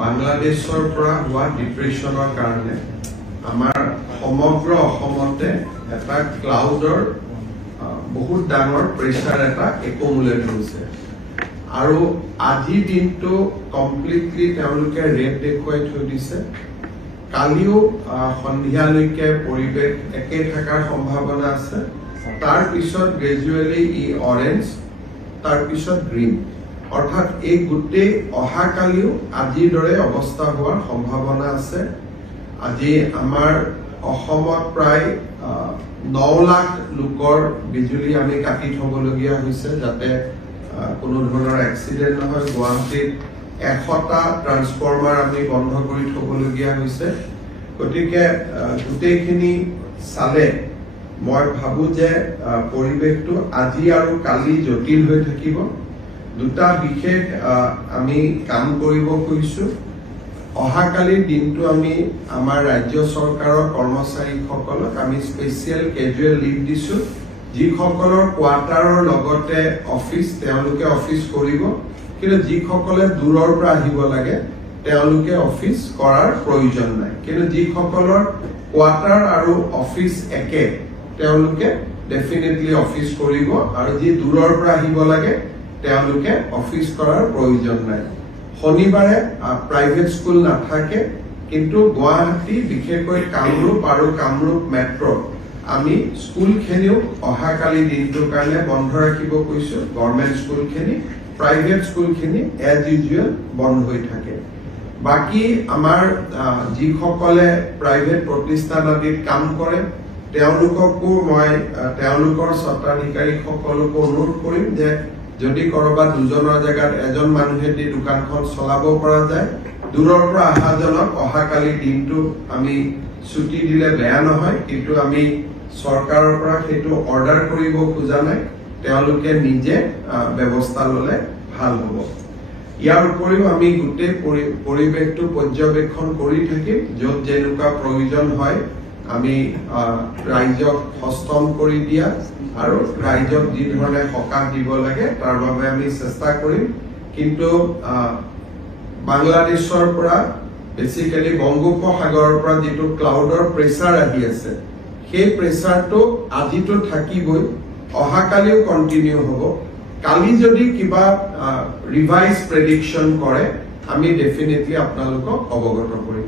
বাংলাদেশৰ পৰা হোৱা ডিপ্ৰেছনৰ কাৰণে আমাৰ সমগ্ৰ অসমতে এটা ক্লাউডৰ বহুত ডাঙৰ প্ৰেছাৰ এটা একুমুলেট হৈছে আৰু আজি দিনটো কমপ্লিটলি তেওঁলোকে ৰেড দেখুৱাই থৈ দিছে কালিও সন্ধিয়ালৈকে পৰিৱেশ একে থকাৰ সম্ভাৱনা আছে তাৰ পিছত গ্ৰেজুৱেলি ই অৰেঞ্জ তাৰ পিছত গ্ৰীণ অৰ্থাৎ এই গোটেই অহাকালিও আজিৰ দৰে অৱস্থা হোৱাৰ সম্ভাৱনা আছে আজি আমাৰ অসমত প্ৰায় 9 লাখ লোকৰ বিজুলী আমি কাটি থবলগীয়া হৈছে যাতে কোনো ধৰণৰ এক্সিডেন্ট নহয় গুৱাহাটীত 100টা ট্ৰান্সফৰ্মাৰ আমি বন্ধ কৰি থবলগীয়া হৈছে গতিকে গোটেইখিনি চালে মই ভাবো যে পৰিৱেশটো আজি আৰু কালি জটিল হৈ থাকিব দুটা বিশেষ আমি কাম কৰিব খুজিছো অহাকালিৰ দিনটো আমি আমাৰ ৰাজ্য চৰকাৰৰ কৰ্মচাৰীসকলক আমি স্পেচিয়েল কেজুৱেল লিভ দিছো যিসকলৰ কোৱাৰ্টাৰৰ লগতে অফিচ তেওঁলোকে অফিচ কৰিব কিন্তু যিসকলে দূৰৰ পৰা আহিব লাগে তেওঁলোকে অফিচ কৰাৰ প্ৰয়োজন নাই কিন্তু যিসকলৰ কোৱাৰ্টাৰ আৰু অফিচ একে তেওঁলোকে ডেফিনেটলি অফিচ কৰিব আৰু যি দূৰৰ পৰা আহিব লাগে তেওঁলোকে অফিচ কৰাৰ প্ৰয়োজন নাই শনিবাৰে প্ৰাইভেট স্কুল নাথাকে কিন্তু গুৱাহাটী বিশেষকৈ কামৰূপ আৰু কামৰূপ মেট্ৰ আমি স্কুলখিনিও অহাকালি দিনটোৰ কাৰণে বন্ধ ৰাখিব কৈছো গভৰ্ণমেণ্ট স্কুলখিনি প্ৰাইভেট স্কুলখিনি এজ ইউজুৱেল বন্ধ হৈ থাকে বাকি আমাৰ যিসকলে প্ৰাইভেট প্ৰতিষ্ঠান আদিত কাম কৰে তেওঁলোককো মই তেওঁলোকৰ স্বত্বাধিকাৰীসকলকো অনুৰোধ কৰিম যে যদি কৰবাত দুজনৰ জায়গাত এজন মানুহে দি দোকানখন চলাব পৰা যায় দূৰৰ পৰা আহাজনক অহাকালি দিনটো আমি ছুটি দিলে বেয়া নহয় কিন্তু আমি চৰকাৰৰ পৰা সেইটো অৰ্ডাৰ কৰিব খোজা নাই তেওঁলোকে নিজে ব্যৱস্থা ললে ভাল হ'ব ইয়াৰ উপৰিও আমি গোটেই পৰিৱেশটো পৰ্যবেক্ষণ কৰি থাকিম য'ত যেনেকুৱা প্ৰয়োজন হয় আমি ৰাইজক হস্তম কৰি দিয়া আৰু ৰাইজক যি ধৰণে সকাহ দিব লাগে তাৰ বাবে আমি চেষ্টা কৰিম কিন্তু বাংলাদেশৰ পৰা বেসিক্যালি বংগোপসাগৰৰ পৰা যেটো ক্লাউডৰ প্ৰেছাৰ আহি আছে সেই প্ৰেছাৰটো আজিটো থাকিবই অহাকালিও কন্টিনিউ হ'ব কালি যদি কিবা ৰিভাইজ প্ৰেডিকচন কৰে আমি ডেফিনেটলি আপোনালোকক অৱগত কৰিম